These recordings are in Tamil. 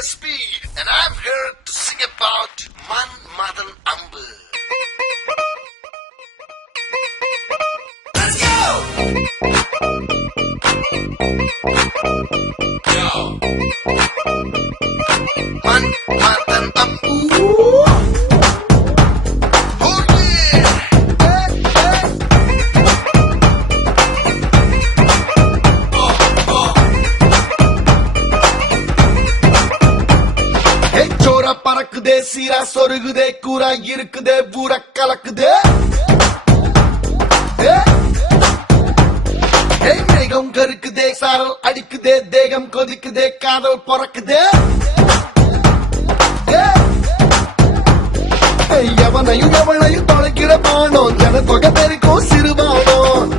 SP, and I'm here to sing about Manmadan Ambu. Let's go! Yo! Manmadan Ambu. Oh yeah! சோரா பறக்குதே சீரா சொருகுதே கூரா இருக்குதே பூரா கலக்குதே மேகம் கருக்குதே சாரல் அடிக்குதே தேகம் கொதிக்குதே காதல் பறக்குதே எவனையும் எவனையும் தொலைக்கிற பானோம் ஜன தொகை பெருக்கும் சிறுபானோம்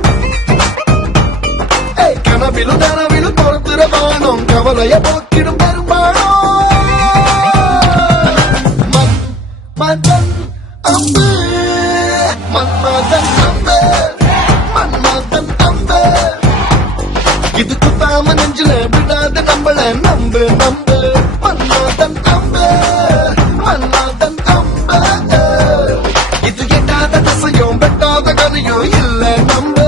கனவிலும் நனவிலும் பொறுத்துற பானோம் கவலைய போக்கிடும் பெரும்பானோம் Manmadan Ambu, Manmadan Ambu, Manmadan Ambu. இது குத்தாம நெஞ்சில விடாத நம்மள நம்பு நம்பு Manmadan Ambu, Manmadan Ambu. இது எட்டாத தசையும் வெட்டாத கதையும் இல்ல நம்பு.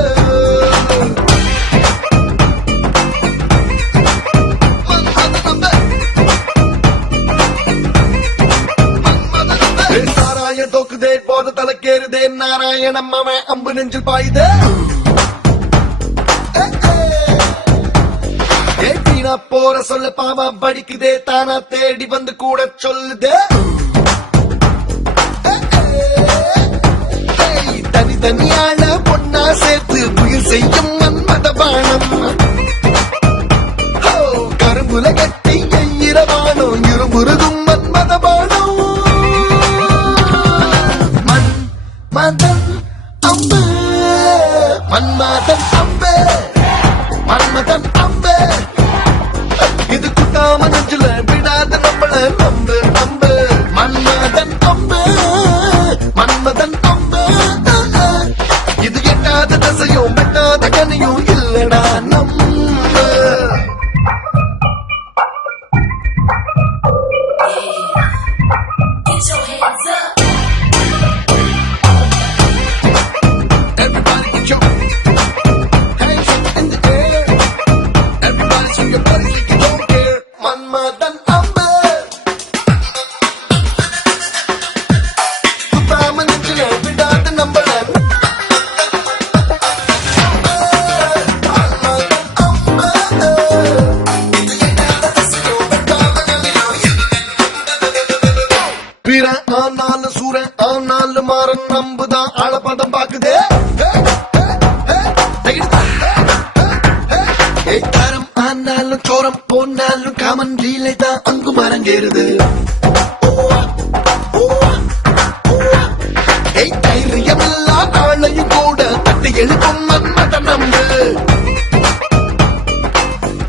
தோக்குதே போத தலைக்கேறுதே நாராயணம் அவன் அம்பு நெஞ்சில் பாயுதே வீணா போற சொல்ல பாவா படிக்குதே தானா தேடி வந்து கூட சொல்லுதே தனி தனியான பொண்ணா சேர்த்து புயல் செய்யும் மன்மத பானம் கரும்புல கட்டி இரவானம் இருமுருகும் மன்மத பானம் Manmadan Ambu, Manmadan Ambu, Manmadan Ambu. இது குத்தாம நெஞ்சில விடாத நம்மள நம்பு நம்பு Manmadan Ambu, Manmadan Ambu. இது எட்டாத தசையும் வெட்டாத கனியும் இல்லடா நம்பு. Get your hands up. Manmadan Ambu. குத்தாம நெஞ்சில விடாத நம்மள பிற ஆனாலும் சூர ஆனாலும் மாறன் நம்புதான் ஆழப்பதம் பாக்குதே தரம் ஆனாலும் சோரம் போனாலும் காமன் லீலை தான் அங்கு மரங்கேறுது தைரியமில்லா ஆளையும் கூட தட்டி எழுப்பும் மன்மத நம்பு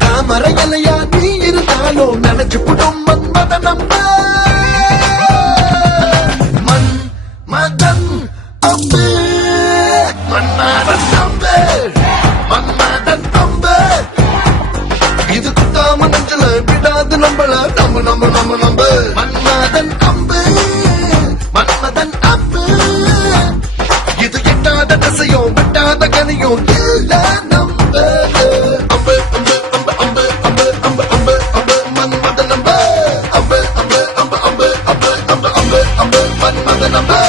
தாமரை இலையா நீ இருந்தாலும் நினைச்சு புடும் மன்மத நம்பு Manmadan Ambu, Manmadan Ambu, Manmadan Ambu. இது குத்தாம நெஞ்சில விடாது நம்மள நம்பு நம்பு நம்பு நம்பு Manmadan Ambu, Manmadan Ambu. இது எட்டாத தசையும் வெட்டாத கனியும் இல்ல நம்பு அம்பு அம்பு அம்பு அம்பு அம்பு அம்பு அம்பு அம்பு Manmadan Ambu, அம்பு அம்பு அம்பு அம்பு அம்பு அம்பு அம்பு அம்பு Manmadan Ambu.